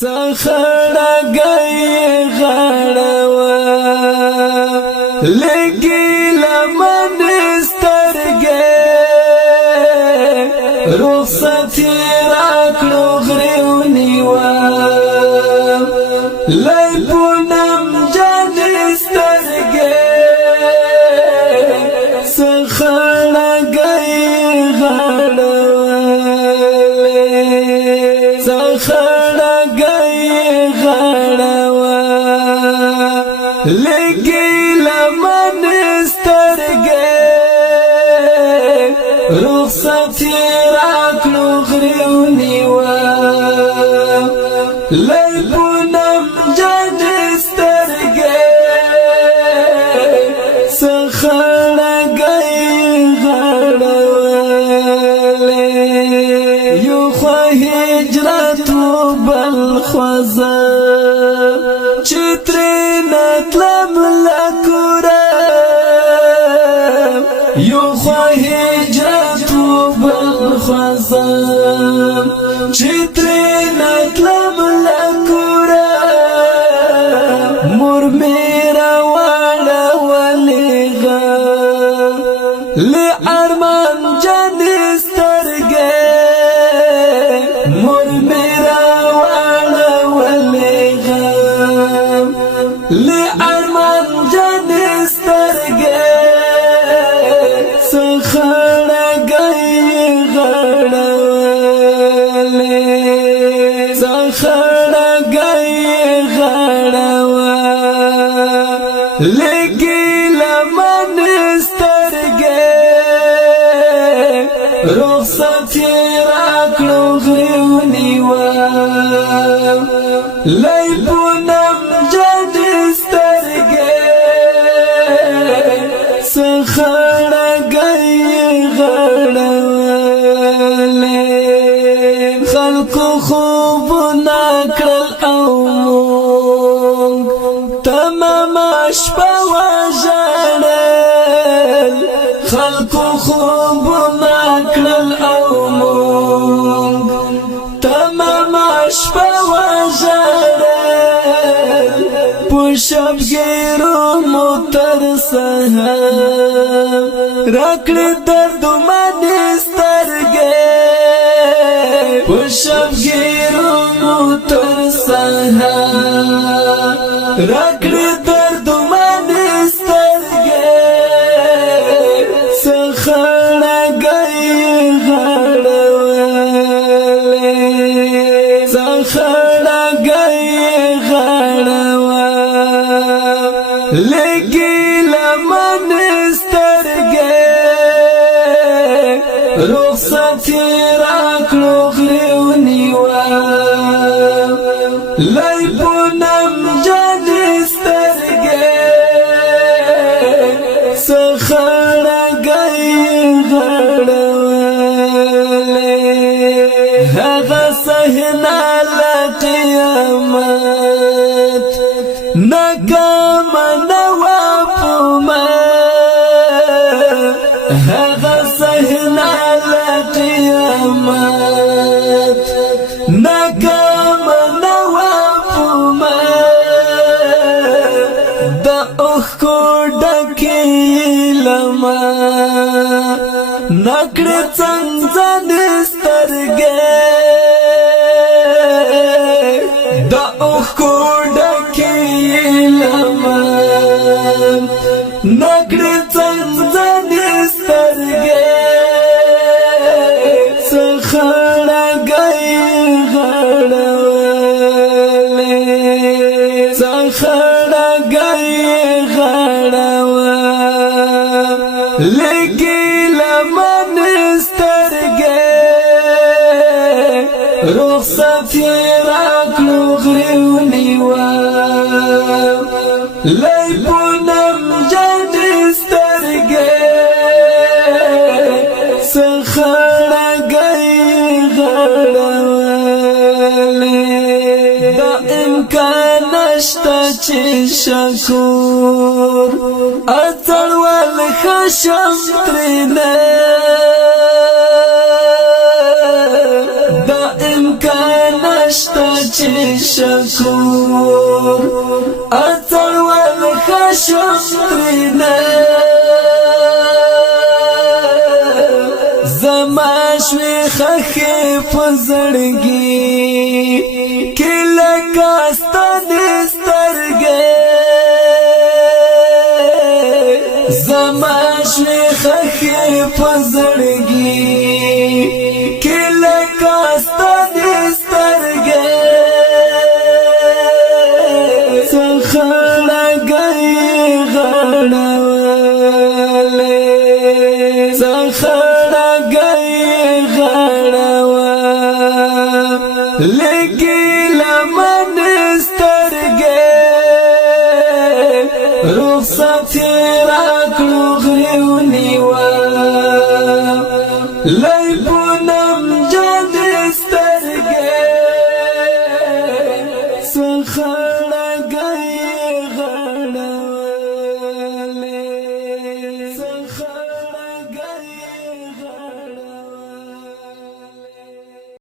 سخړه گئی غړوا لګي لمن سترګې رخصت راکړو غریونی وا لای پونم جان سترګې سخړه گئی غړوا سخړه لګي لمن سترګې رخصت راکړو غریونی وا لای پونم جان سترګې سخړه گئی غړولې یو خو هجرت بل خوځه نتلم لکورا یو خوا هجرت بالخوزم چتری نتلم لکورا مور میرا والا ولیغا لعرمان جان سترگے مور میرا والا ولیغا لعرمان جان سترګې سخړه گئی غړولې سخړه گئی غړوا لګي لمن سترګې رخصت راکړو غریونی وا لای پونم جان سترګې سخړه گئی غړولې خلکو خوب نکړل او مونږ تمام شپه وژړل خلکو خوب نکړل او مونږ تمام شپه وژړل پوشب ګیرو موتر سهار راکړې درد باندې سترګې پوشب ګیرو موتر سهار راکړې درد باندې سترګې سخړه گئی غړولې سخړه گئی غړوا لګي لمن سترګې رخصت راکړو غریونی وا لای پونم جان سترګې سخړه گئی غړولې هغه صحنه لا قیامت ناکام نوا پوما هغه صحنه لا قیامت ناکام نوا پوما د اوښکو ډکې لما نکړې څنګه سترګې د اوښکو ډکې لما نکړې څنګه سترګې سخړه گئی غړولې سخړه گئی غړوا لګي لمن سترګې رخصت راکړو غریونی وا لای پونم جان سترګې سخړه گئی غړولې دا امکان نشته چې شکور اڅړول خشم ترنه دا امکان نشته چې شکور اتر ول خشم ترینه زما شوی خخی پزړګي کله کاستا دسترګې زما شوی خخی پزړګي کله کاستا دسترګې څخړه گئی غړولې څخړه گئی غړولې لګي لمن سترګې رخصت